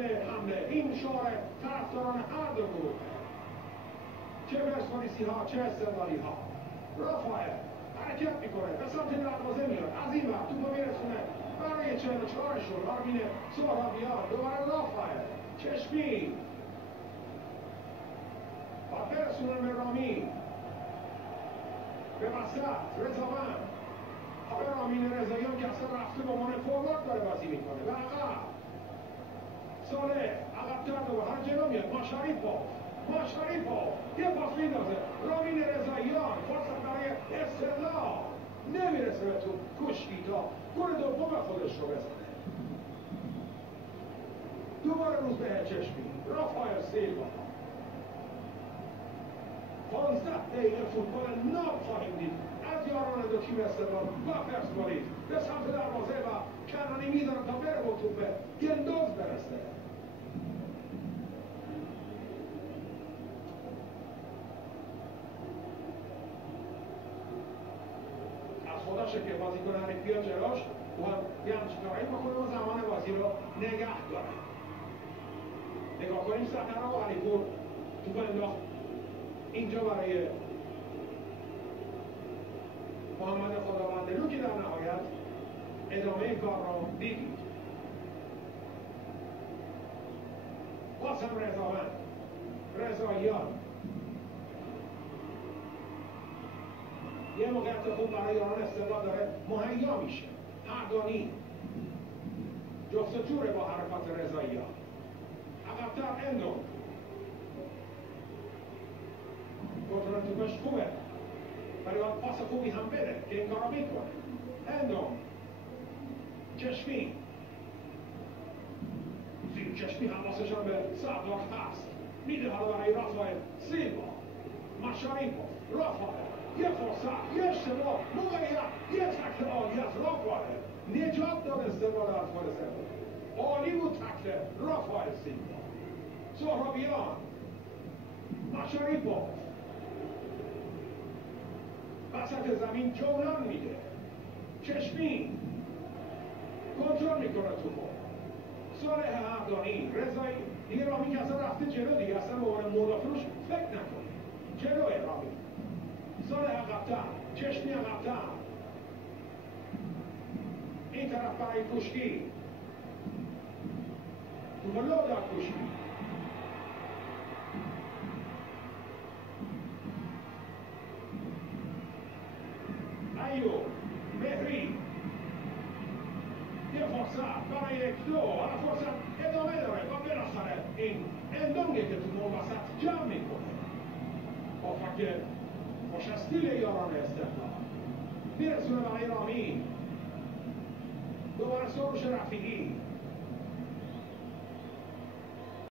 حمله این شعار طرفداران هر دو گروه، چه پرسپولیسی ها چه استقلالی ها. رافائل حرکت میکنه به سمت دروازه میاد، از این وقت توپو میرسونه برای 44 شون آرمین سهرابیان. دوباره رافائل چشمی و برسونن به رامی، به وسط رضاوند، آقای رامین رضاییان که اصلا رفته به عنوان فوروارد داره بازی میکنه و عقب صالح عقب‌تر دوباره هر جلو میاد. ماشریفو یه پاس میندازه، رامین رضاییان فرصت برای استقلال، نمیرسه به توپ. کوشکی تا گل دوم خودش رو بزنه. دوباره روز به چشمی رافائل سیلوا. 15 دقیقه فوتبال ناب خواهیم دید از یاران دو تیم استقلال و پرسپولیس به سمت دروازه و کنانی میدارن تا بره با توپ گنداز برسه. از خداشه که بازیکن حریف بیاد جلوش و یه همچین کارهایی بکنه و زمان بازی رو نگه داره. نگاه کنیم صحنه رو. علیپور توپ انداخت اینجا برای محمد خداوندلو که در نهایت ادامه این کار رو دیدید. باز هم رضاییان یه موقعیت خوب برای یاران استقلال داره مهیا میشه. اردانی جفتجوره با حرکات رضاییان. عقب‌تر اندو کنترل توپش خوبه ولی باید پاس خوبی هم بده که این کارو میکنه. اندو چشمی زیر چشمی حواسش هم به سردار هست، میده حالا برای رافائل سیلوا. ماشاریفو رافائل یه فرصت، یه اشتباه، موقعیت، یه تکل عالی از رافائل نجات داد استقلال از گل سوم. عالی بود تکل رافائل سیلوا. سهرابیان ماشاریفو وسط زمین جولان میده. چشمی کنترل میکنه توپو. صالح اردانی رضایی دیگه رامی که اصلا رفته جلو، دیگه اصلا به عنوان مدافع روش فکر نکنه. جلوه رامی. صالح عقب‌تر، چشمی عقب‌تر. این طرف برای کوشکی، توپو لو داد کوشکی. ایوب مهری یه فرصت برای یک دو، حالا فرصت ادامه داره و بالاخره این اندونگه که تو اون وسط جمع میکنه با فک خوش استیل یاران استقلال میرسونه برای رامی. دوباره سروش رفیعی